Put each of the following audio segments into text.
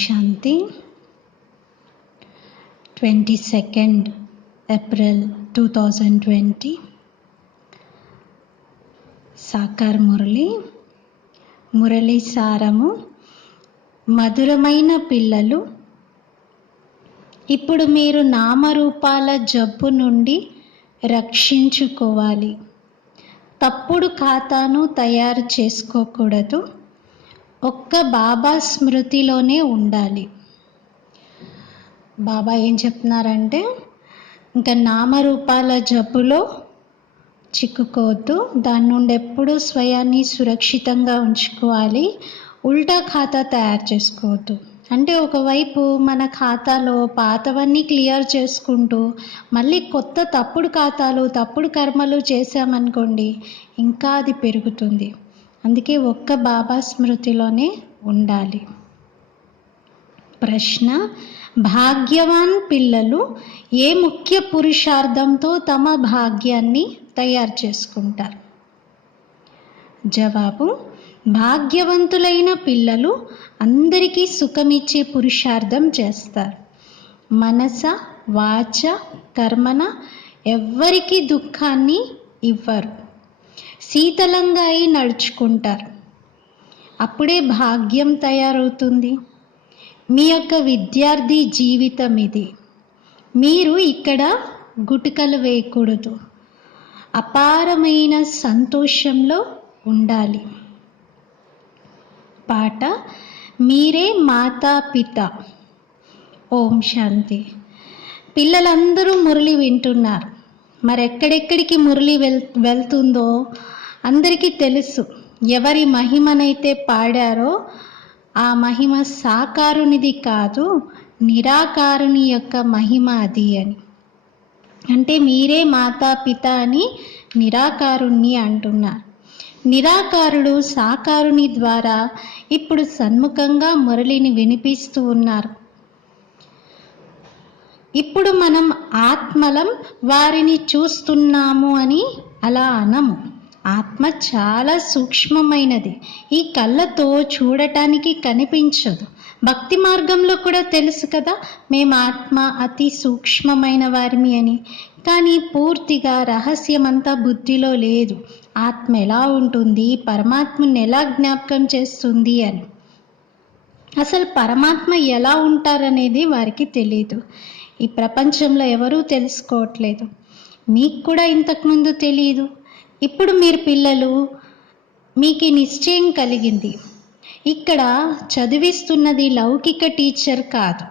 శాంతి. 22nd April 2020 Sakar Murali సారము. మధురమైన పిల్లలు, ఇప్పుడు మీరు నామరూపాల జబ్బు నుండి రక్షించుకోవాలి. తప్పుడు ఖాతాను తయారు చేసుకోకూడదు. ఒక్క బాబా స్మృతిలోనే ఉండాలి. బాబా ఏం చెప్తున్నారంటే, ఇంకా నామరూపాల జబ్బులో చిక్కుకోవద్దు, దాని నుండి ఎప్పుడూ స్వయాన్ని సురక్షితంగా ఉంచుకోవాలి. ఉల్టా ఖాతా తయారు చేసుకోవద్దు. అంటే ఒకవైపు మన ఖాతాలో పాతవన్నీ క్లియర్ చేసుకుంటూ మళ్ళీ కొత్త తప్పుడు ఖాతాలు, తప్పుడు కర్మలు చేశామనుకోండి, ఇంకా అది పెరుగుతుంది. అందుకే ఒక్క బాబా స్మృతిలోనే ఉండాలి. ప్రశ్న: భాగ్యవాన్ పిల్లలు ఏ ముఖ్య పురుషార్థంతో తమ భాగ్యాన్ని తయారు చేసుకుంటారు? జవాబు: భాగ్యవంతులైన పిల్లలు అందరికీ సుఖమిచ్చే పురుషార్థం చేస్తారు. మనస, వాచ, కర్మన ఎవ్వరికీ దుఃఖాన్ని ఇవ్వరు. శీతలంగా అయి నడుచుకుంటారు. అప్పుడే భాగ్యం తయారవుతుంది. మీ యొక్క విద్యార్థి జీవితం ఇది. మీరు ఇక్కడ గుటకలు వేయకూడదు. అపారమైన సంతోషంలో ఉండాలి. పాట: మీరే మాతా పిత. ఓం శాంతి. పిల్లలందరూ మురళి వింటున్నారు. మరెక్కడెక్కడికి మురళి వెళ్తుందో అందరికీ తెలుసు. ఎవరి మహిమనైతే పాడారో ఆ మహిమ సాకారునిది కాదు, నిరాకారుని యొక్క మహిమ అది అని. అంటే మీరే మాతాపిత అని నిరాకారుణ్ణి అంటున్నారు. నిరాకారుడు సాకారుని ద్వారా ఇప్పుడు సన్ముఖంగా మురళిని వినిపిస్తూ ఉన్నారు. ఇప్పుడు మనం ఆత్మలం వారిని చూస్తున్నాము అని అలా అనము. ఆత్మ చాలా సూక్ష్మమైనది. ఈ కళ్ళతో చూడటానికి కనిపించదు. భక్తి మార్గంలో కూడా తెలుసు కదా, మేము ఆత్మ అతి సూక్ష్మమైన వారిని అని. కానీ పూర్తిగా రహస్యమంతా బుద్ధిలో లేదు. ఆత్మ ఎలా ఉంటుంది, పరమాత్మని ఎలా జ్ఞాపకం చేస్తుంది అని. అసలు పరమాత్మ ఎలా ఉంటారనేది వారికి తెలియదు. ఈ ప్రపంచంలో ఎవరూ తెలుసుకోవట్లేదు. మీకు కూడా ఇంతకుముందు తెలియదు. ఇప్పుడు మీరు పిల్లలు, మీకు నిశ్చయం కలిగింది. ఇక్కడ చదివిస్తున్నది లౌకిక టీచర్ కాదు,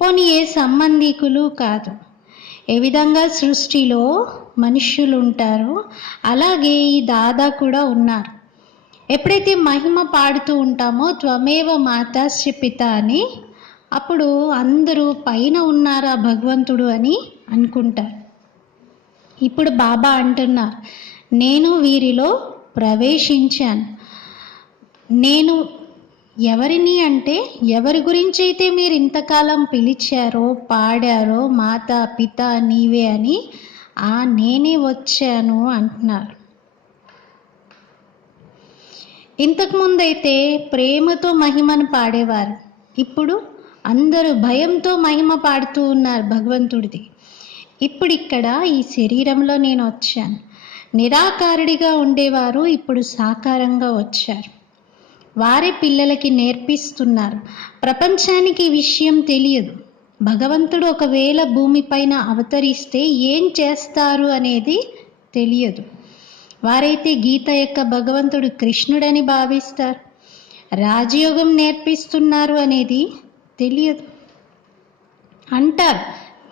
పోనీ ఏ సంబంధికులు కాదు. ఏ విధంగా సృష్టిలో మనుష్యులు ఉంటారో అలాగే ఈ దాదా కూడా ఉన్నారు. ఎప్పుడైతే మహిమ పాడుతూ ఉంటామో త్వమేవ మాతాస్య పిత అని, అప్పుడు అందరూ పైన ఉన్నారా భగవంతుడు అని అనుకుంటారు. ఇప్పుడు బాబా అంటున్నారు, నేను వీరిలో ప్రవేశించాను. నేను ఎవరిని అంటే, ఎవరి గురించి అయితే మీరు ఇంతకాలం పిలిచారో, పాడారో, మాతా పిత నీవే అని, ఆ నేనే వచ్చాను అంటున్నారు. ఇంతకుముందైతే ప్రేమతో మహిమను పాడేవారు. ఇప్పుడు అందరూ భయంతో మహిమ పాడుతూ ఉన్నారు భగవంతుడిది. ఇప్పుడు ఇక్కడ ఈ శరీరంలో నేను వచ్చాను. నిరాకారుడిగా ఉండేవారు ఇప్పుడు సాకారంగా వచ్చారు. వారే పిల్లలకి నేర్పిస్తున్నారు. ప్రపంచానికి విషయం తెలియదు. భగవంతుడు ఒకవేళ భూమిపైన అవతరిస్తే ఏం చేస్తారు అనేది తెలియదు. వారైతే గీత యొక్క భగవంతుడు కృష్ణుడని భావిస్తారు. రాజయోగం నేర్పిస్తున్నారు అనేది తెలియదు అంటారు,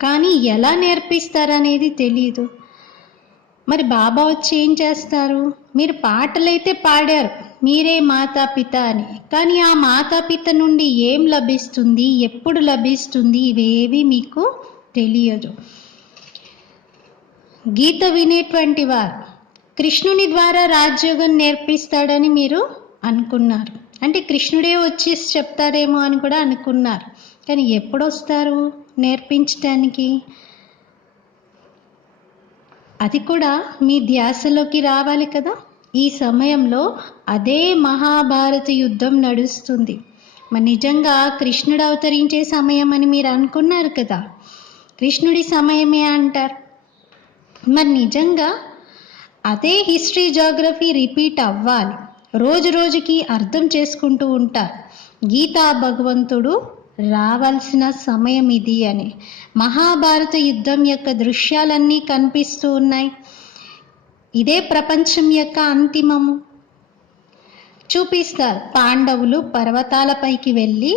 కానీ ఎలా నేర్పిస్తారనేది తెలియదు. మరి బాబా వచ్చి ఏం చేస్తారు? మీరు పాటలైతే పాడారు, మీరే మాతాపిత అని, కానీ ఆ మాతాపిత నుండి ఏం లభిస్తుంది, ఎప్పుడు లభిస్తుంది, ఇవేవి మీకు తెలియదు. గీత వినేటువంటి వారు కృష్ణుని ద్వారా రాజయోగం నేర్పిస్తాడని మీరు అనుకున్నారు. అంటే కృష్ణుడే వచ్చేసి చెప్తారేమో అని కూడా అనుకున్నారు. కానీ ఎప్పుడు వస్తారు నేర్పించటానికి? అది కూడా మీ ధ్యాసలోకి రావాలి కదా. ఈ సమయంలో అదే మహాభారత యుద్ధం నడుస్తుంది. మరి నిజంగా కృష్ణుడు అవతరించే సమయం అని మీరు అనుకున్నారు కదా, కృష్ణుడి సమయమే అంటారు. మరి నిజంగా అదే హిస్టరీ జాగ్రఫీ రిపీట్ అవ్వాలి, రోజు రోజుకి అర్థం చేసుకుంటూ ఉంటారు గీతా భగవంతుడు రావాల్సిన సమయం ఇది అని. మహాభారత యుద్ధం యొక్క దృశ్యాలన్నీ కనిపిస్తూ ఉన్నాయి. ఇదే ప్రపంచం యొక్క అంతిమము చూపిస్తారు. పాండవులు పర్వతాలపైకి వెళ్ళి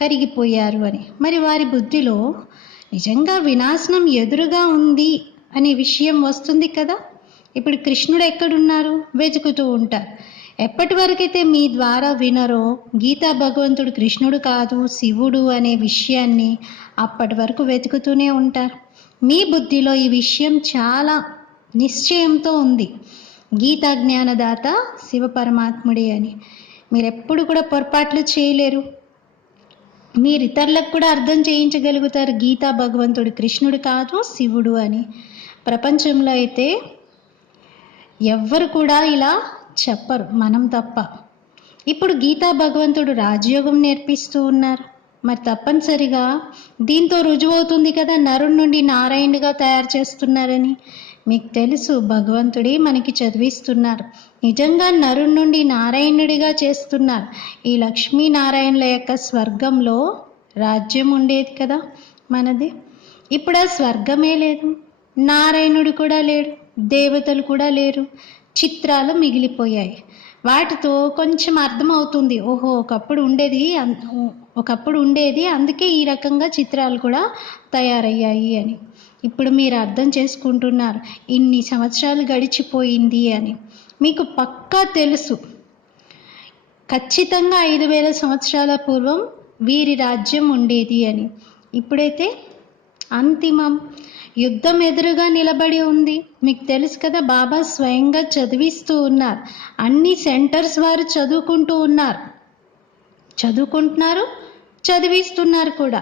కరిగిపోయారు అని. మరి వారి బుద్ధిలో నిజంగా వినాశనం ఎదురుగా ఉంది అనే విషయం వస్తుంది కదా. ఇప్పుడు కృష్ణుడు ఎక్కడున్నారు వెతుకుతూ ఉంటారు. ఎప్పటి వరకైతే మీ ద్వారా వినరో గీతా భగవంతుడు కృష్ణుడు కాదు శివుడు అనే విషయాన్ని, అప్పటి వరకు వెతుకుతూనే ఉంటారు. మీ బుద్ధిలో ఈ విషయం చాలా నిశ్చయంతో ఉంది, గీతా జ్ఞానదాత శివ పరమాత్ముడే అని. మీరు ఎప్పుడు కూడా పొరపాట్లు చేయలేరు. మీరు ఇతరులకు కూడా అర్థం చేయించగలుగుతారు గీతా భగవంతుడు కృష్ణుడు కాదు శివుడు అని. ప్రపంచంలో అయితే ఎవ్వరు కూడా ఇలా చెప్పరు, మనం తప్ప. ఇప్పుడు గీతా భగవంతుడు రాజయోగం నేర్పిస్తూ ఉన్నారు. మరి తప్పనిసరిగా దీంతో రుజువవుతుంది కదా నరుడి నుండి నారాయణుడిగా తయారు చేస్తున్నారని. మీకు తెలుసు భగవంతుడే మనకి చదివిస్తున్నారు. నిజంగా నరుడి నుండి నారాయణుడిగా చేస్తున్నారు. ఈ లక్ష్మీనారాయణుల యొక్క స్వర్గంలో రాజ్యం ఉండేది కదా మనది. ఇప్పుడు ఆ స్వర్గమే లేదు, నారాయణుడు కూడా లేడు, దేవతలు కూడా లేరు, చిత్రాలు మిగిలిపోయాయి. వాటితో కొంచెం అర్థమవుతుంది, ఓహో ఒకప్పుడు ఉండేది అందుకే ఈ రకంగా చిత్రాలు కూడా తయారయ్యాయి అని. ఇప్పుడు మీరు అర్థం చేసుకుంటున్నారు ఇన్ని సంవత్సరాలు గడిచిపోయింది అని. మీకు పక్కా తెలుసు ఖచ్చితంగా 5000 సంవత్సరాల పూర్వం వీరి రాజ్యం ఉండేది అని. ఇప్పుడైతే అంతిమం యుద్ధం ఎదురుగా నిలబడి ఉంది. మీకు తెలుసు కదా బాబా స్వయంగా చదివిస్తూ ఉన్నారు. అన్ని సెంటర్స్ వారు చదువుకుంటున్నారు, చదివిస్తున్నారు కూడా.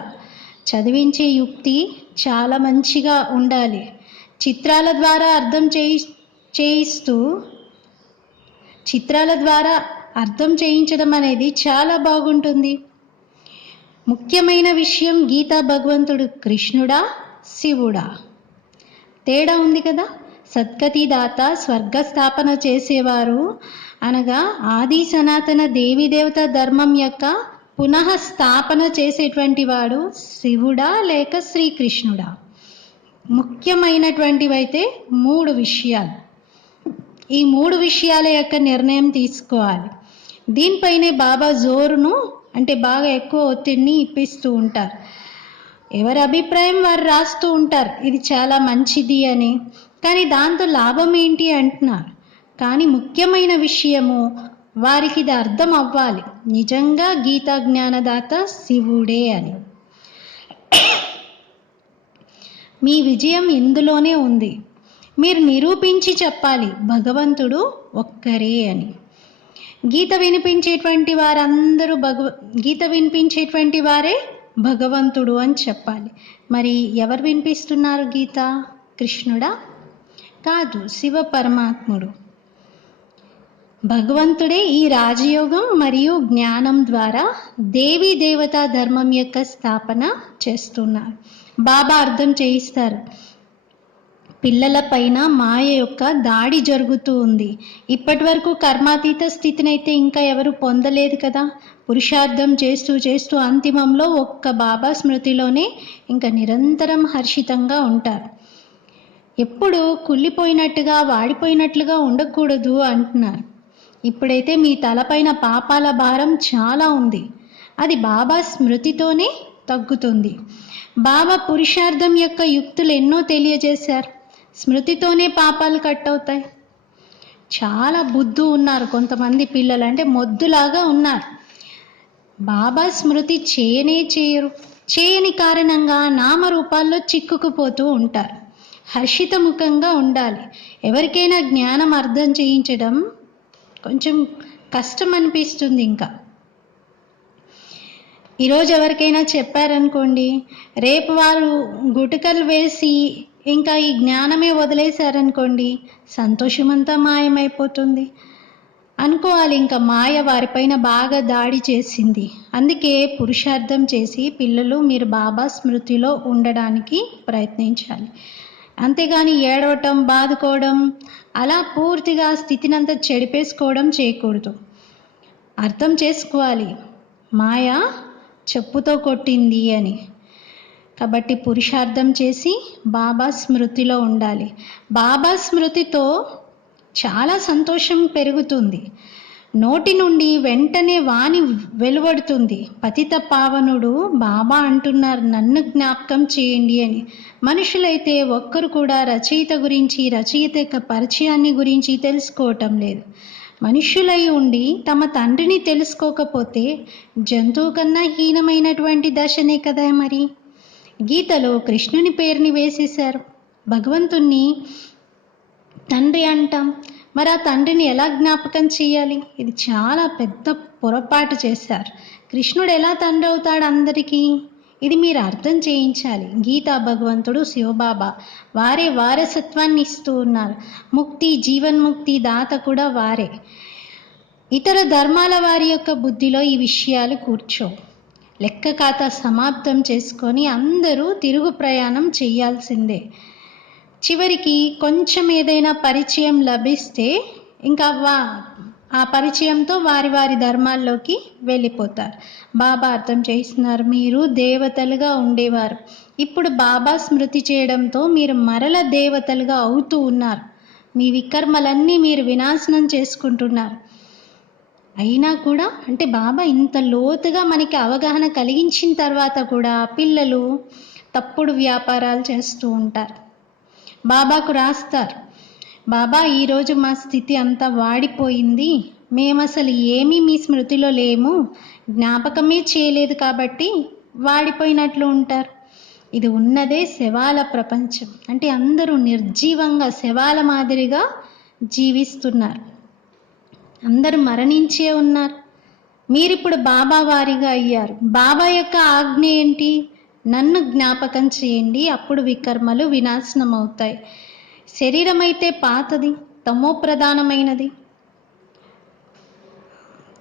చదివించే యుక్తి చాలా మంచిగా ఉండాలి. చిత్రాల ద్వారా అర్థం చేయించడం అనేది చాలా బాగుంటుంది. ముఖ్యమైన విషయం గీతా భగవంతుడు కృష్ణుడా శివుడా తేడా ఉంది కదా. సద్గతి దాత స్వర్గస్థాపన చేసేవారు అనగా ఆది సనాతన దేవత ధర్మం యొక్క పునః స్థాపన చేసేటువంటి వాడు శివుడా లేక శ్రీకృష్ణుడా. ముఖ్యమైనటువంటివైతే 3 విషయాలు. ఈ 3 విషయాల యొక్క నిర్ణయం తీసుకోవాలి. దీనిపైనే బాబా జోరును అంటే బాగా ఎక్కువ ఒత్తిడిని ఇప్పిస్తూ ఉంటారు. ఎవరి అభిప్రాయం వారు రాస్తూ ఉంటారు, ఇది చాలా మంచిది అని. కానీ దాంతో లాభం ఏంటి అంటున్నారు. కానీ ముఖ్యమైన విషయము వారికి ఇది అర్థం అవ్వాలి, నిజంగా గీతా జ్ఞానదాత శివుడే అని. మీ విజయం ఇందులోనే ఉంది. మీరు నిరూపించి చెప్పాలి భగవంతుడు ఒక్కరే అని. గీత వినిపించేటువంటి వారే భగవంతుడు అని చెప్పాలి. మరి ఎవరు వినిపిస్తున్నారు గీత? కృష్ణుడా? కాదు, శివ పరమాత్ముడు. భగవంతుడే ఈ రాజయోగం మరియు జ్ఞానం ద్వారా దేవీ దేవతా ధర్మం యొక్క స్థాపన చేస్తున్నారు. బాబా అర్థం చేయిస్తారు, పిల్లల పైన మాయ యొక్క దాడి జరుగుతూ ఉంది. ఇప్పటి వరకు కర్మాతీత స్థితినైతే ఇంకా ఎవరు పొందలేదు కదా. పురుషార్థం చేస్తూ చేస్తూ అంతిమంలో ఒక్క బాబా స్మృతిలోనే ఇంకా నిరంతరం హర్షితంగా ఉంటారు. ఎప్పుడు కుళ్ళిపోయినట్టుగా వాడిపోయినట్లుగా ఉండకూడదు అంటున్నారు. ఇప్పుడైతే మీ తలపైన పాపాల భారం చాలా ఉంది, అది బాబా స్మృతితోనే తగ్గుతుంది. బాబా పురుషార్థం యొక్క యుక్తులు ఎన్నో తెలియజేశారు. స్మృతితోనే పాపాలు కట్ అవుతాయి. చాలా బుద్ధు ఉన్నారు కొంతమంది పిల్లలు, అంటే మొద్దులాగా ఉన్నారు. బాబా స్మృతి చేయరు. చేయని కారణంగా నామరూపాల్లో చిక్కుకుపోతూ ఉంటారు. హర్షితముఖంగా ఉండాలి. ఎవరికైనా జ్ఞానం అర్థం చేయించడం కొంచెం కష్టం అనిపిస్తుంది. ఇంకా ఈరోజు ఎవరికైనా చెప్పారనుకోండి, రేపు వారు గుటకలు వేసి ఇంకా ఈ జ్ఞానమే వదిలేశారనుకోండి, సంతోషమంతా మాయమైపోతుంది అనుకోవాలి. ఇంకా మాయ వారిపైన బాగా దాడి చేసింది అందుకే పురుషార్థం చేసి పిల్లలు మీరు బాబా స్మృతిలో ఉండడానికి ప్రయత్నించాలి. అంతేగాని ఏడవటం, బాదుకోవడం, అలా పూర్తిగా స్థితినంతా చెడిపేసుకోవడం చేయకూడదు. అర్థం చేసుకోవాలి, మాయ చెప్పుతో కొట్టింది అని. కాబట్టి పురుషార్థం చేసి బాబా స్మృతిలో ఉండాలి. బాబా స్మృతితో చాలా సంతోషం పెరుగుతుంది. నోటి నుండి వెంటనే వాణి వెలువడుతుంది. పతిత పావనుడు బాబా అంటున్నారు, నన్ను జ్ఞాపకం చేయండి అని. మనుషులైతే ఒక్కరు కూడా రచయిత గురించి, రచయిత యొక్క పరిచయాన్ని గురించి తెలుసుకోవటం లేదు. మనుష్యులై ఉండి తమ తండ్రిని తెలుసుకోకపోతే జంతువు కన్నా హీనమైనటువంటి దశనే కదా మరి. గీతలో కృష్ణుని పేరుని వేసేశారు. భగవంతుణ్ణి తండ్రి అంటాం, మరి ఆ తండ్రిని ఎలా జ్ఞాపకం చేయాలి? ఇది చాలా పెద్ద పొరపాటు చేశారు. కృష్ణుడు ఎలా తండ్రి అవుతాడు అందరికీ? ఇది మీరు అర్థం చేయించాలి. గీతా భగవంతుడు శివబాబా వారే వారసత్వాన్ని ఇస్తూ ఉన్నారు. ముక్తి, జీవన్ముక్తి దాత కూడా వారే. ఇతర ధర్మాల వారి యొక్క బుద్ధిలో ఈ విషయాలు కూర్చోవు. లెక్క ఖాతా సమాప్తం చేసుకొని అందరూ తిరుగు ప్రయాణం చేయాల్సిందే. చివరికి కొంచెం ఏదైనా పరిచయం లభిస్తే ఇంకా ఆ పరిచయంతో వారి వారి ధర్మాల్లోకి వెళ్ళిపోతారు. బాబా అర్థం చేస్తున్నారు, మీరు దేవతలుగా ఉండేవారు, ఇప్పుడు బాబా స్మృతి చేయడంతో మీరు మరల దేవతలుగా అవుతూ ఉన్నారు. మీ వికర్మలన్నీ మీరు వినాశనం చేసుకుంటున్నారు. అయినా కూడా అంటే బాబా ఇంత లోతుగా మనకి అవగాహన కలిగించిన తర్వాత కూడా పిల్లలు తప్పుడు వ్యాపారాలు చేస్తూ ఉంటారు. బాబాకు రాస్తారు, బాబా ఈరోజు మా స్థితి అంతా వాడిపోయింది, మేము అసలు ఏమీ మీ స్మృతిలో లేము, జ్ఞాపకమే చేయలేదు కాబట్టి వాడిపోయినట్లు ఉంటారు. ఇది ఉన్నదే శవాల ప్రపంచం. అంటే అందరూ నిర్జీవంగా శవాల మాదిరిగా జీవిస్తున్నారు. అందరూ మరణించే ఉన్నారు. మీరిప్పుడు బాబా వారిగా అయ్యారు. బాబా యొక్క ఆజ్ఞ ఏంటి? నన్ను జ్ఞాపకం చేయండి, అప్పుడు వికర్మలు వినాశనం అవుతాయి. శరీరం అయితే పాతది, తమో ప్రధానమైనది.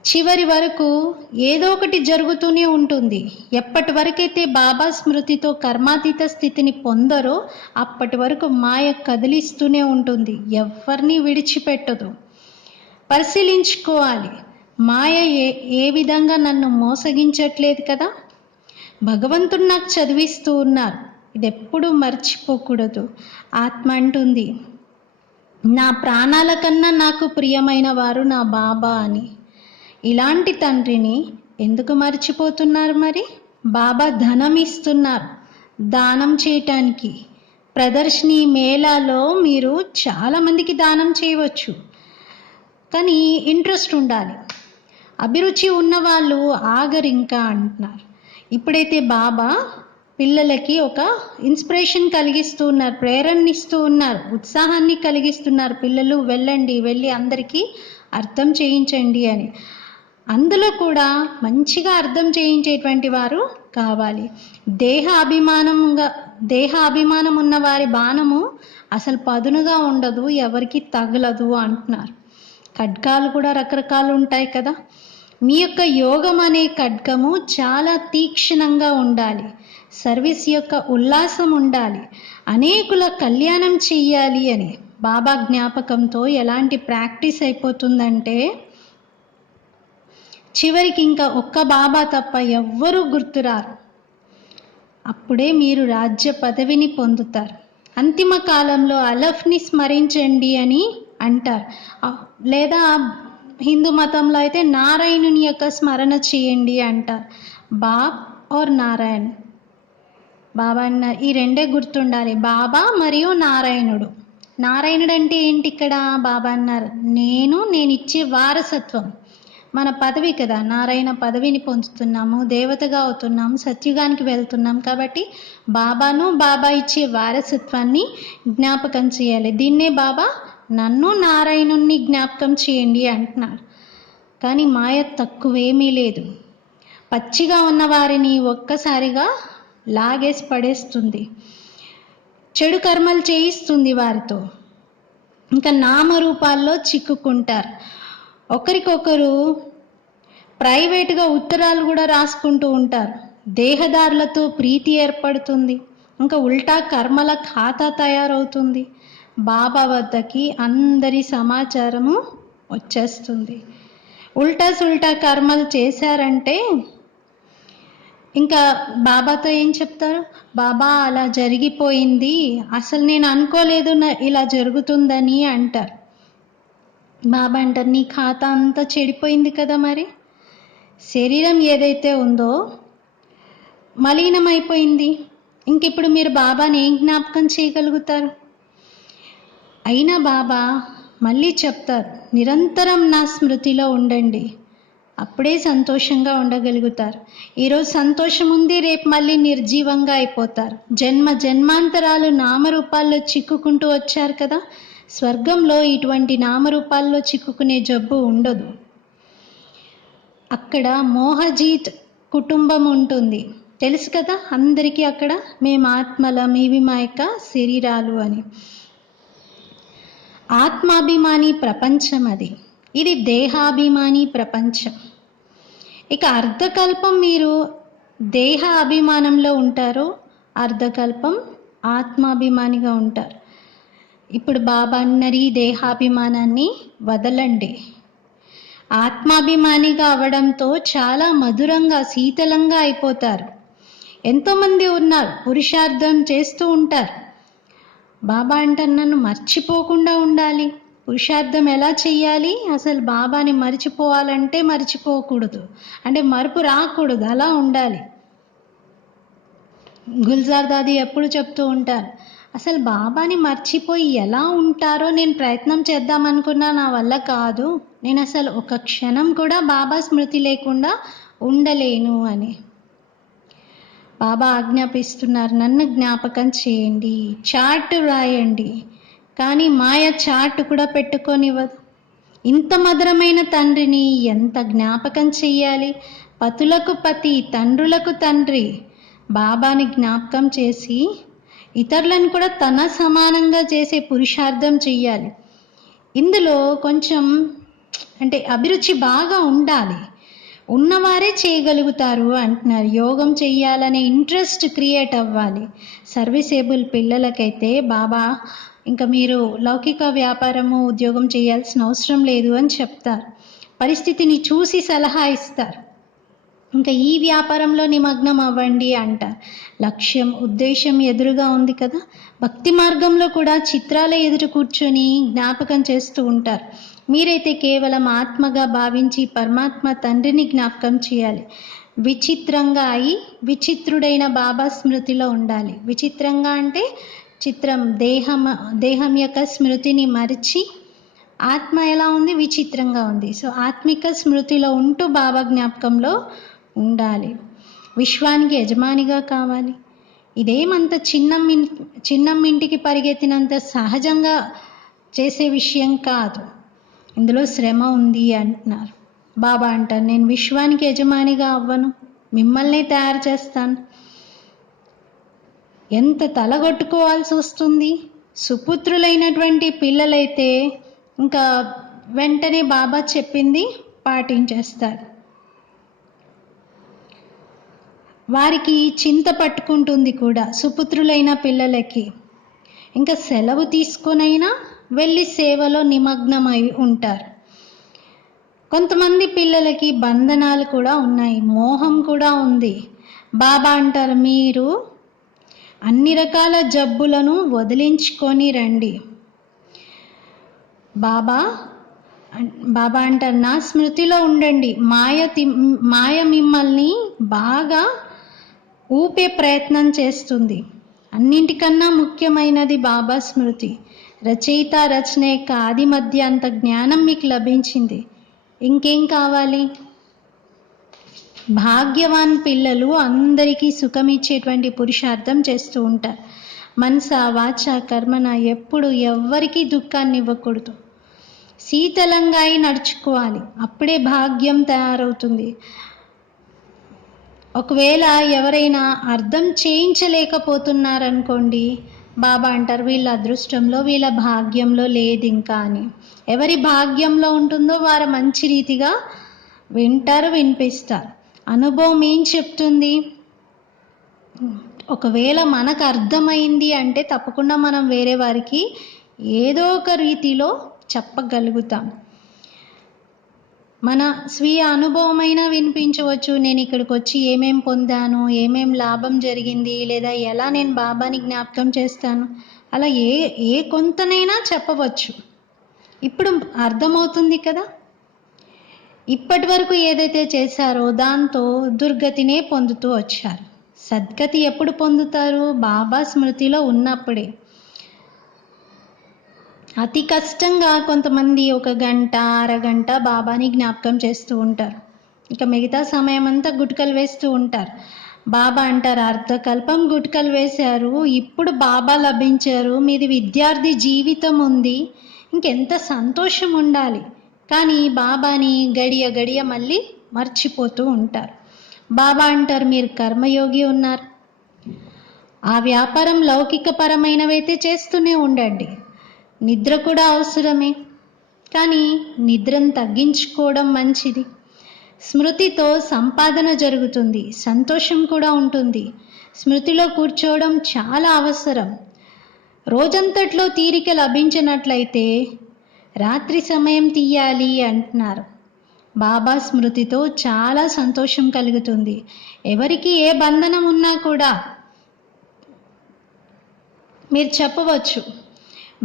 చివరి వరకు ఏదో ఒకటి జరుగుతూనే ఉంటుంది. ఎప్పటి వరకైతే బాబా స్మృతితో కర్మాతీత స్థితిని పొందరో అప్పటి వరకు మాయ కదిలిస్తూనే ఉంటుంది, ఎవరిని విడిచిపెట్టదు. పరిశీలించుకోవాలి, మాయ ఏ విధంగా నన్ను మోసగించట్లేదు కదా. భగవంతుడు నాకు చదివిస్తూ ఉన్నారు, ఇది ఎప్పుడూ మర్చిపోకూడదు. ఆత్మ అంటుంది, నా ప్రాణాల కన్నా నాకు ప్రియమైన వారు నా బాబా అని. ఇలాంటి తండ్రిని ఎందుకు మర్చిపోతున్నారు మరి? బాబా ధనం ఇస్తున్నారు దానం చేయటానికి. ప్రదర్శని మేళాలో మీరు చాలామందికి దానం చేయవచ్చు, కానీ ఇంట్రెస్ట్ ఉండాలి. అభిరుచి ఉన్నవాళ్ళు ఆగరు ఇంకా అంటున్నారు. ఇప్పుడైతే బాబా పిల్లలకి ఒక ఇన్స్పిరేషన్ కలిగిస్తూ ఉన్నారు, ప్రేరణనిస్తూ ఉన్నారు, ఉత్సాహాన్ని కలిగిస్తున్నారు. పిల్లలు వెళ్ళండి, వెళ్ళి అందరికీ అర్థం చేయించండి అని. అందులో కూడా మంచిగా అర్థం చేయించేటువంటి వారు కావాలి. దేహ అభిమానం ఉన్న వారి బాణము అసలు పదునుగా ఉండదు, ఎవరికి తగలదు అంటున్నారు. ఖడ్గాలు కూడా రకరకాలు ఉంటాయి కదా. మీ యొక్క యోగం అనే ఖడ్గము చాలా తీక్షణంగా ఉండాలి. సర్వీస్ యొక్క ఉల్లాసం ఉండాలి. అనేకుల కళ్యాణం చెయ్యాలి అని బాబా జ్ఞాపకంతో ఎలాంటి ప్రాక్టీస్ అయిపోతుందంటే చివరికి ఇంకా ఒక్క బాబా తప్ప ఎవ్వరూ గుర్తురారు. అప్పుడే మీరు రాజ్య పదవిని పొందుతారు. అంతిమ కాలంలో అలఫ్ని స్మరించండి అని అంటారు. లేదా హిందూ మతంలో అయితే నారాయణుని యొక్క స్మరణ చేయండి అంటారు. బాబ్ ఆర్ నారాయణ్, బాబా అన్నారు. ఈ రెండే గుర్తుండాలి, బాబా మరియు నారాయణుడు. నారాయణుడు అంటే ఏంటి ఇక్కడ? బాబా అన్నారు, నేను ఇచ్చే వారసత్వం మన పదవి కదా. నారాయణ పదవిని పొందుతున్నాము, దేవతగా అవుతున్నాము, సత్యుగానికి వెళ్తున్నాం. కాబట్టి బాబాను, బాబా ఇచ్చే వారసత్వాన్ని జ్ఞాపకం చేయాలి. దీన్నే బాబా నన్ను నారాయణుణ్ణి జ్ఞాపకం చేయండి అంటున్నాడు. కానీ మాయ తక్కువేమీ లేదు. పచ్చిగా ఉన్న వారిని ఒక్కసారిగా లాగేసి పడేస్తుంది, చెడు కర్మలు చేయిస్తుంది వారితో. ఇంకా నామరూపాల్లో చిక్కుకుంటారు. ఒకరికొకరు ప్రైవేట్గా ఉత్తరాలు కూడా రాసుకుంటూ ఉంటారు. దేహదారులతో ప్రీతి ఏర్పడుతుంది. ఇంకా ఉల్టా కర్మల ఖాతా తయారవుతుంది. బాబా వద్దకి అందరి సమాచారము వచ్చేస్తుంది. ఉల్టా సుల్టా కర్మలు చేశారంటే ఇంకా బాబాతో ఏం చెప్తారు? బాబా అలా జరిగిపోయింది, అసలు నేను అనుకోలేదు ఇలా జరుగుతుందని అంటారు. బాబా అంటారు, నీ ఖాతా అంతా చెడిపోయింది కదా, మరి శరీరం ఏదైతే ఉందో మలినమైపోయింది. ఇంకిప్పుడు మీరు బాబాని ఏం జ్ఞాపకం చేయగలుగుతారు? అయినా బాబా మళ్ళీ చెప్తారు, నిరంతరం నా స్మృతిలో ఉండండి, అప్పుడే సంతోషంగా ఉండగలుగుతారు. ఈరోజు సంతోషం ఉంది, రేపు మళ్ళీ నిర్జీవంగా అయిపోతారు. జన్మాంతరాలు నామరూపాల్లో చిక్కుకుంటూ వచ్చారు కదా. స్వర్గంలో ఇటువంటి నామరూపాల్లో చిక్కుకునే జబ్బు ఉండదు. అక్కడ మోహజీత్ కుటుంబం ఉంటుంది, తెలుసు కదా అందరికీ. అక్కడ మేము ఆత్మలం, ఇవి మా యొక్క శరీరాలు అని. ఆత్మాభిమాని ప్రపంచం అది, ఇది దేహాభిమాని ప్రపంచం. ఇక అర్ధకల్పం మీరు దేహ అభిమానంలో ఉంటారు, అర్ధకల్పం ఆత్మాభిమానిగా ఉంటారు. ఇప్పుడు బాబా అన్నారు, ఈ దేహాభిమానాన్ని వదలండి. ఆత్మాభిమానిగా అవడంతో చాలా మధురంగా శీతలంగా అయిపోతారు. ఎంతోమంది ఉన్నారు, పురుషార్థం చేస్తూ ఉంటారు. బాబా అంటారు, నన్ను మర్చిపోకుండా ఉండాలి. పురుషార్థం ఎలా చెయ్యాలి? అసలు బాబాని మర్చిపోవాలంటే మర్చిపోకూడదు, అంటే మరుపు రాకూడదు, అలా ఉండాలి. గుల్జార్ దాది ఎప్పుడు చెప్తూ ఉంటారు, అసలు బాబాని మర్చిపోయి ఎలా ఉంటారో నేను ప్రయత్నం చేద్దామనుకున్నా, నా వల్ల కాదు. నేను అసలు ఒక క్షణం కూడా బాబా స్మృతి లేకుండా ఉండలేను అని. బాబా ఆజ్ఞాపిస్తున్నారు, నన్ను జ్ఞాపకం చేయండి, చార్ట్ రాయండి. కానీ మాయ చార్ట్ కూడా పెట్టుకోనివ్వదు. ఇంత మధురమైన తండ్రిని ఎంత జ్ఞాపకం చెయ్యాలి? పతులకు పతి, తండ్రులకు తండ్రి. బాబాని జ్ఞాపకం చేసి ఇతరులను కూడా తన సమానంగా చేసే పురుషార్థం చెయ్యాలి. ఇందులో కొంచెం అంటే అభిరుచి బాగా ఉండాలి, ఉన్నవారే చేయగలుగుతారు అంటున్నారు. యోగం చెయ్యాలనే ఇంట్రెస్ట్ క్రియేట్ అవ్వాలి. సర్వీసేబుల్ పిల్లలకైతే బాబా ఇంకా మీరు లౌకిక వ్యాపారము ఉద్యోగం చేయాల్సిన అవసరం లేదు అని చెప్తారు. పరిస్థితిని చూసి సలహా ఇస్తారు. ఇంకా ఈ వ్యాపారంలో నిమగ్నం అవ్వండి అంటారు. లక్ష్యం, ఉద్దేశం ఎదురుగా ఉంది కదా. భక్తి మార్గంలో కూడా చిత్రాల ఎదురు కూర్చొని జ్ఞాపకం చేస్తూ ఉంటారు. మీరైతే కేవలం ఆత్మగా భావించి పరమాత్మ తండ్రిని జ్ఞాపకం చేయాలి. విచిత్రంగా అయి విచిత్రుడైన బాబా స్మృతిలో ఉండాలి. విచిత్రంగా అంటే చిత్రం, దేహం యొక్క స్మృతిని మరిచి ఆత్మ ఎలా ఉంది? విచిత్రంగా ఉంది. సో ఆత్మిక స్మృతిలో ఉంటూ బాబా జ్ఞాపకంలో ఉండాలి. విశ్వానికి యజమానిగా కావాలి. ఇదేమంత చిన్నమ్మింటికి పరిగెత్తినంత సహజంగా చేసే విషయం కాదు, ఇందులో శ్రమ ఉంది అంటున్నారు. బాబా అంటారు, నేను విశ్వానికి యజమానిగా అవ్వను, మిమ్మల్ని తయారు చేస్తాను. ఎంత తలగొట్టుకోవాల్సి వస్తుంది. సుపుత్రులైనటువంటి పిల్లలైతే ఇంకా వెంటనే బాబా చెప్పింది పాటించేస్తారు. వారికి చింత పట్టుకుంటుంది కూడా. సుపుత్రులైన పిల్లలకి ఇంకా సెలవు తీసుకొనైనా వెళ్ళి సేవలో నిమగ్నమై ఉంటారు. కొంతమంది పిల్లలకి బంధనాలు కూడా ఉన్నాయి, మోహం కూడా ఉంది. బాబా అంటారు, మీరు అన్ని రకాల జబ్బులను వదిలించుకొని రండి. బాబా అంటారు, నా స్మృతిలో ఉండండి. మాయ మిమ్మల్ని బాగా ఊపే ప్రయత్నం చేస్తుంది. అన్నింటికన్నా ముఖ్యమైనది బాబా స్మృతి. రచయిత, రచన యొక్క ఆది మధ్య అంత జ్ఞానం మీకు లభించింది, ఇంకేం కావాలి? భాగ్యవాన్ పిల్లలు అందరికీ సుఖమిచ్చేటువంటి పురుషార్థం చేస్తూ ఉంటారు. మనస, వాచ, కర్మన ఎప్పుడు ఎవ్వరికీ దుఃఖాన్ని ఇవ్వకూడదు. శీతలంగా నడుచుకోవాలి, అప్పుడే భాగ్యం తయారవుతుంది. ఒకవేళ ఎవరైనా అర్థం చేయించలేకపోతున్నారనుకోండి, బాబా అంటారు, వీళ్ళ అదృష్టంలో, వీళ్ళ భాగ్యంలో లేదు ఇంకా అని. ఎవరి భాగ్యంలో ఉంటుందో వారు మంచి రీతిగా వింటారు, వినిపిస్తారు. అనుభవం ఏం చెప్తుంది? ఒకవేళ మనకు అర్థమైంది అంటే తప్పకుండా మనం వేరే వారికి ఏదో ఒక రీతిలో చెప్పగలుగుతాం. మన స్వీయ అనుభవమైనా వినిపించవచ్చు. నేను ఇక్కడికి వచ్చి ఏమేం పొందాను, ఏమేం లాభం జరిగింది, లేదా ఎలా నేను బాబాని జ్ఞాపకం చేస్తాను, అలా ఏ కొంతనైనా చెప్పవచ్చు. ఇప్పుడు అర్థమవుతుంది కదా. ఇప్పటి వరకు ఏదైతే చేశారో దాంతో దుర్గతినే పొందుతూ వచ్చారు. సద్గతి ఎప్పుడు పొందుతారు? బాబా స్మృతిలో ఉన్నప్పుడే. అతి కష్టంగా కొంతమంది 1 గంట, అరగంట బాబాని జ్ఞాపకం చేస్తూ ఉంటారు. ఇక మిగతా సమయం అంతా గుట్కలు వేస్తూ ఉంటారు. బాబా అంటారు, అర్ధకల్పం గుట్కలు వేశారు, ఇప్పుడు బాబా లభించారు, మీది విద్యార్థి జీవితం ఉంది, ఇంకెంత సంతోషం ఉండాలి. కానీ బాబాని గడియ గడియ మళ్ళీ మర్చిపోతూ ఉంటారు. బాబా అంటారు, మీరు కర్మయోగి ఉన్నారు, ఆ వ్యాపారం లౌకికపరమైనవైతే చేస్తూనే ఉండండి, నిద్ర కూడా అవసరమే, కానీ నిద్రను తగ్గించుకోవడం మంచిది. స్మృతితో సంపాదన జరుగుతుంది, సంతోషం కూడా ఉంటుంది. స్మృతిలో కూర్చోవడం చాలా అవసరం. రోజంతట్లో తీరిక లభించినట్లయితే రాత్రి సమయం తీయాలి అంటున్నారు. బాబా స్మృతితో చాలా సంతోషం కలుగుతుంది. ఎవరికి ఏ బంధనం ఉన్నా కూడా మీరు చెప్పవచ్చు,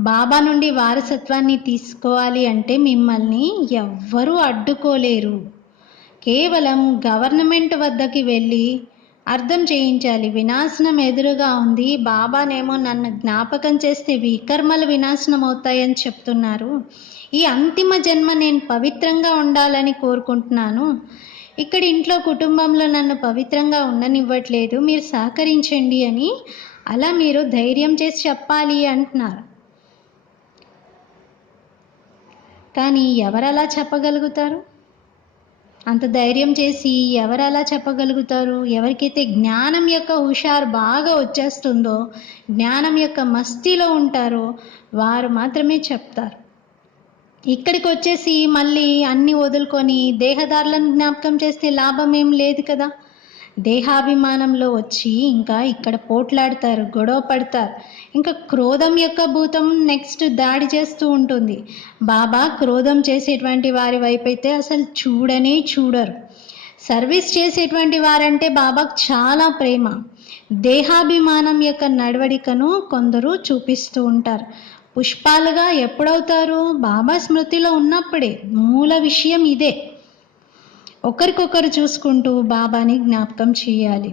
బాబా నుండి వారసత్వాన్ని తీసుకోవాలి అంటే మిమ్మల్ని ఎవ్వరూ అడ్డుకోలేరు. కేవలం గవర్నమెంట్ వద్దకి వెళ్ళి అర్థం చేయించాలి, వినాశనం ఎదురుగా ఉంది, బాబానేమో నన్ను జ్ఞాపకం చేస్తే వికర్మలు వినాశనం అవుతాయని చెప్తున్నారు, ఈ అంతిమ జన్మ నేను పవిత్రంగా ఉండాలని కోరుకుంటున్నాను, ఇక్కడ ఇంట్లో కుటుంబంలో నన్ను పవిత్రంగా ఉండనివ్వట్లేదు, మీరు సహకరించండి అని అలా మీరు ధైర్యం చేసి చెప్పాలి అంటున్నారు. కానీ ఎవరలా చెప్పగలుగుతారు? అంత ధైర్యం చేసి ఎవరలా చెప్పగలుగుతారు? ఎవరికైతే జ్ఞానం యొక్క హుషారు బాగా వచ్చేస్తుందో, జ్ఞానం యొక్క మస్తీలో ఉంటారో వారు మాత్రమే చెప్తారు. ఇక్కడికి వచ్చేసి మళ్ళీ అన్ని వదులుకొని దేహదారులను జ్ఞాపకం చేస్తే లాభం ఏం లేదు కదా. దేహాభిమానంలో వచ్చి ఇంకా ఇక్కడ పోట్లాడతారు, గొడవ పడతారు. ఇంకా క్రోధం యొక్క భూతం నెక్స్ట్ దాడి చేస్తూ ఉంటుంది. బాబా క్రోధం చేసేటువంటి వారి వైపు అయితే అసలు చూడనే చూడరు. సర్వీస్ చేసేటువంటి వారంటే బాబాకు చాలా ప్రేమ. దేహాభిమానం యొక్క నడవడికను కొందరు చూపిస్తూ ఉంటారు. పుష్పాలుగా ఎప్పుడవుతారు? బాబా స్మృతిలో ఉన్నప్పుడే. మూల విషయం ఇదే. ఒకరికొకరు చూసుకుంటూ బాబాని జ్ఞాపకం చేయాలి.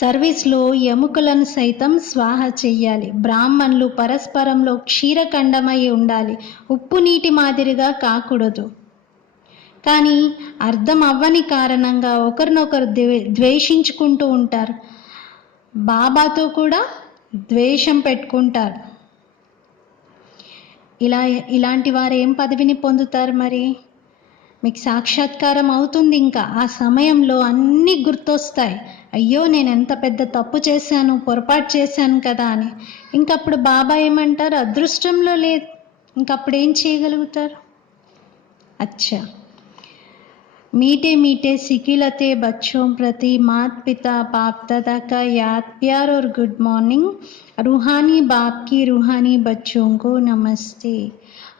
సర్వీస్లో ఎముకలను సైతం స్వాహ చెయ్యాలి. బ్రాహ్మణులు పరస్పరంలో క్షీరఖండమై ఉండాలి, ఉప్పు నీటి మాదిరిగా కాకూడదు. కానీ అర్థం అవ్వని కారణంగా ఒకరినొకరు ద్వేషించుకుంటూ ఉంటారు. బాబాతో కూడా ద్వేషం పెట్టుకుంటారు. ఇలాంటి వారు ఏం పదవిని పొందుతారు? మరి మీకు సాక్షాత్కారం అవుతుంది. ఇంకా ఆ సమయంలో అన్నీ గుర్తొస్తాయి. అయ్యో నేను ఎంత పెద్ద తప్పు చేశాను, పొరపాటు చేశాను కదా అని. ఇంకప్పుడు బాబా ఏమంటారు? అదృష్టంలో లేదు. ఇంకప్పుడు ఏం చేయగలుగుతారు? అచ్చా, मीठे मीठे सिकिलते बच्चों प्रति माता पिता बाप दादा का याद प्यार और गुड मॉर्निंग. रूहानी बाप की रूहानी बच्चों को नमस्ते.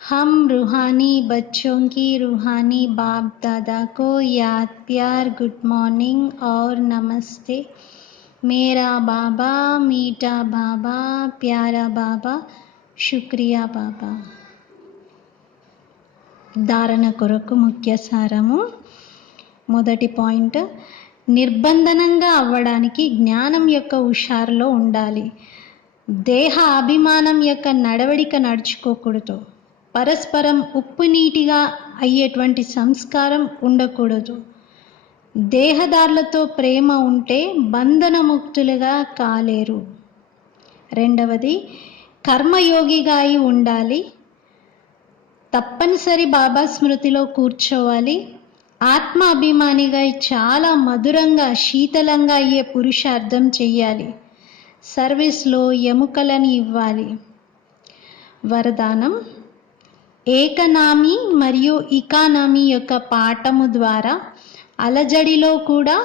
हम रूहानी बच्चों की रूहानी बाप दादा को याद प्यार गुड मॉर्निंग और नमस्ते. मेरा बाबा मीठा बाबा प्यारा बाबा शुक्रिया बाबा. ధారణ కొరకు ముఖ్య సారము. మొదటి పాయింట్, నిర్బంధనంగా అవ్వడానికి జ్ఞానం యొక్క హుషారులో ఉండాలి. దేహ అభిమానం యొక్క నడవడిక నడుచుకోకూడదు. పరస్పరం ఉప్పు నీటిగా అయ్యేటువంటి సంస్కారం ఉండకూడదు. దేహదారులతో ప్రేమ ఉంటే బంధనముక్తులుగా కాలేరు. రెండవది, కర్మయోగిగా అయి ఉండాలి. తప్పనిసరి బాబా స్మృతిలో కూర్చోవాలి. ఆత్మ అభిమానిగా చాలా మధురంగా శీతలంగా అయ్యే పురుషార్థం చెయ్యాలి. సర్వీస్లో ఎముకలని ఇవ్వాలి. వరదానం. ఏకనామి మరియు ఇకానామి యొక్క పాఠము ద్వారా అలజడిలో కూడా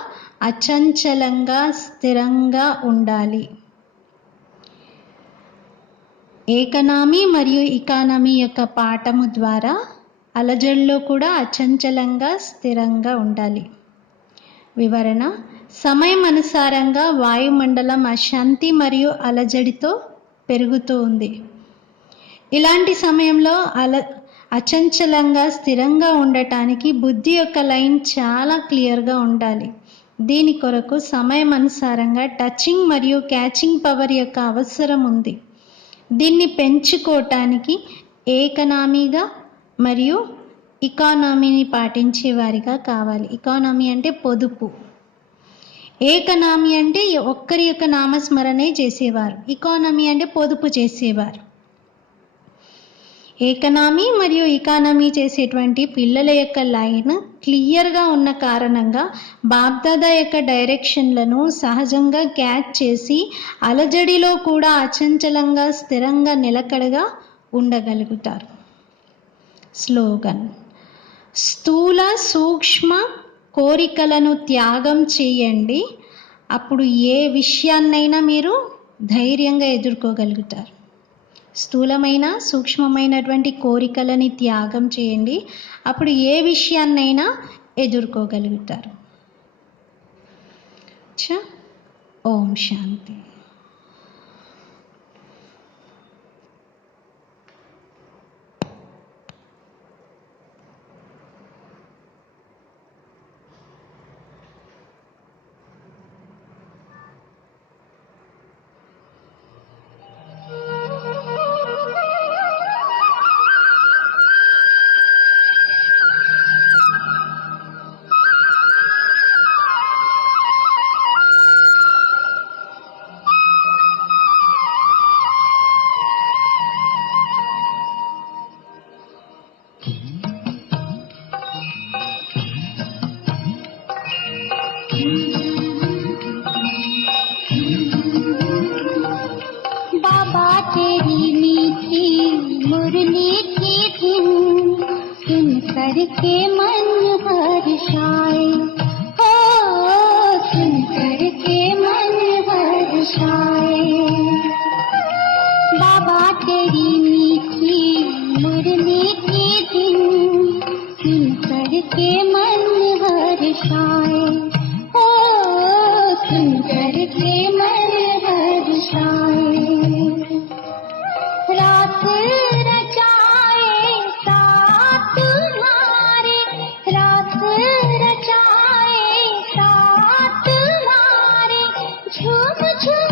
అచంచలంగా స్థిరంగా ఉండాలి. ఏకనామి మరియు ఇకానామి యొక్క పాఠము ద్వారా అలజడిలో కూడా అచంచలంగా స్థిరంగా ఉండాలి. వివరణ: సమయం అనుసారంగా వాయుమండలం అశాంతి మరియు అలజడితో పెరుగుతూ ఉంది. ఇలాంటి సమయంలో అచంచలంగా స్థిరంగా ఉండటానికి బుద్ధి యొక్క లైన్ చాలా క్లియర్గా ఉండాలి. దీని కొరకు సమయం అనుసారంగా టచింగ్ మరియు క్యాచింగ్ పవర్ యొక్క అవసరం ఉంది. దీన్ని పెంచుకోవటానికి ఏకనామీగా మరియు ఇకానమీని పాటించే వారిగా కావాలి. ఇకానమీ అంటే పొదుపు, ఏకనామీ అంటే ఒక్కరి యొక్క నామస్మరణే చేసేవారు, ఇకానమీ అంటే పొదుపు చేసేవారు. ఏకనామీ మరియు ఇకానమీ చేసేటువంటి పిల్లల యొక్క లైన్ క్లియర్గా ఉన్న కారణంగా బాప్దాదా యొక్క డైరెక్షన్లను సహజంగా క్యాచ్ చేసి అలజడిలో కూడా అచంచలంగా స్థిరంగా నిలకడగా ఉండగలుగుతారు. స్లోగన్: స్థూల సూక్ష్మ కోరికలను త్యాగం చేయండి, అప్పుడు ఏ విషయాన్నైనా మీరు ధైర్యంగా ఎదుర్కోగలుగుతారు. స్థూలమైన సూక్ష్మమైనటువంటి కోరికలని త్యాగం చేయండి, అప్పుడు ఏ విషయాన్నైనా ఎదుర్కోగలుగుతారు. ఓం శాంతి. बाबा तेरी मीठी मुरली की धुन सुन करके मन हर्षाए, हो सुन करके मन हर्षाए। बाबा तेरी मीठी मुरली की धुन सुन करके मन हर्षाए, हो सुन करके मन हर्षाए। रात रचाए साथ तुम्हारे, रात रचाए साथ तुम्हारे, झूम झूम